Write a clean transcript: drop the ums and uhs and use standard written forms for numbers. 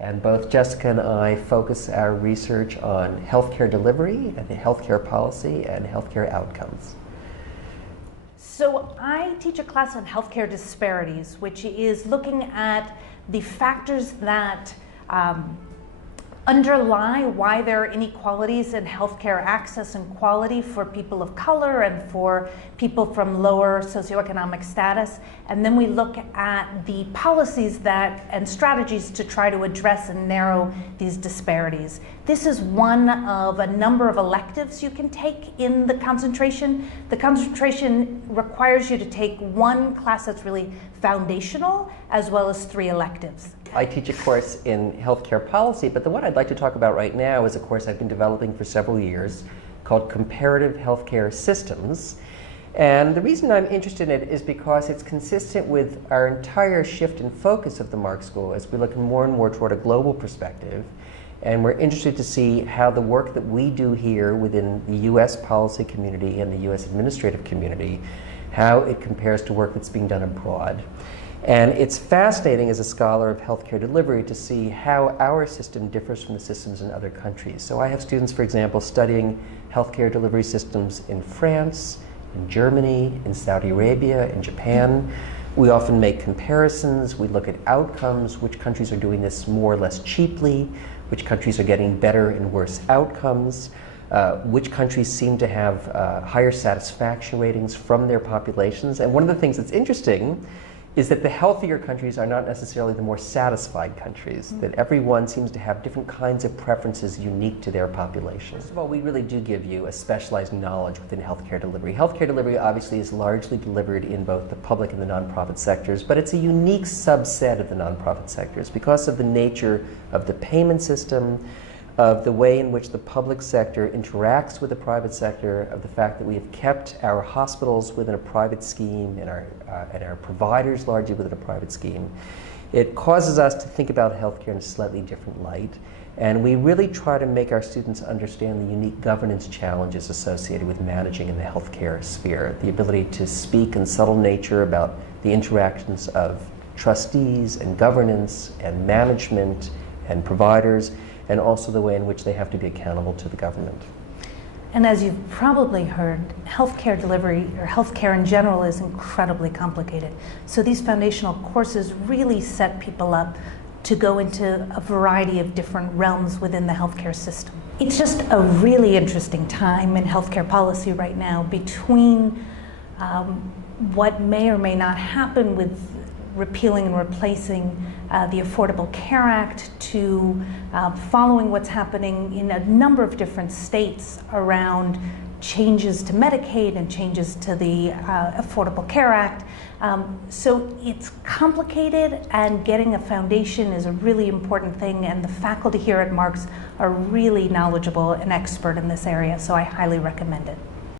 And both Jessica and I focus our research on healthcare delivery and healthcare policy and healthcare outcomes. So I teach a class on healthcare disparities, which is looking at the factors that underlie why there are inequalities in healthcare access and quality for people of color and for people from lower socioeconomic status. And then we look at the policies and strategies to try to address and narrow these disparities. This is one of a number of electives you can take in the concentration. The concentration requires you to take one class that's really foundational, as well as 3 electives. I teach a course in healthcare policy, but the one I'd like to talk about right now is a course I've been developing for several years called Comparative Healthcare Systems. And the reason I'm interested in it is because it's consistent with our entire shift in focus of the Marxe School as we look more and more toward a global perspective. And we're interested to see how the work that we do here within the US policy community and the US administrative community, how it compares to work that's being done abroad. And it's fascinating as a scholar of healthcare delivery to see how our system differs from the systems in other countries. So I have students, for example, studying healthcare delivery systems in France, in Germany, in Saudi Arabia, in Japan. We often make comparisons. We look at outcomes, which countries are doing this more or less cheaply, which countries are getting better and worse outcomes, which countries seem to have higher satisfaction ratings from their populations. And one of the things that's interesting is that the healthier countries are not necessarily the more satisfied countries, that everyone seems to have different kinds of preferences unique to their population. First of all, we really do give you a specialized knowledge within healthcare delivery. Healthcare delivery obviously is largely delivered in both the public and the nonprofit sectors, but it's a unique subset of the nonprofit sectors because of the nature of the payment system, of the way in which the public sector interacts with the private sector, of the fact that we have kept our hospitals within a private scheme and our providers largely within a private scheme. It causes us to think about healthcare in a slightly different light, and we really try to make our students understand the unique governance challenges associated with managing in the healthcare sphere, the ability to speak in subtle nature about the interactions of trustees and governance and management and providers, and also the way in which they have to be accountable to the government. And as you've probably heard, healthcare delivery, or healthcare in general, is incredibly complicated. So these foundational courses really set people up to go into a variety of different realms within the healthcare system. It's just a really interesting time in healthcare policy right now between what may or may not happen with repealing and replacing the Affordable Care Act to following what's happening in a number of different states around changes to Medicaid and changes to the Affordable Care Act. So it's complicated, and getting a foundation is a really important thing, and the faculty here at Marxe are really knowledgeable and expert in this area, so I highly recommend it.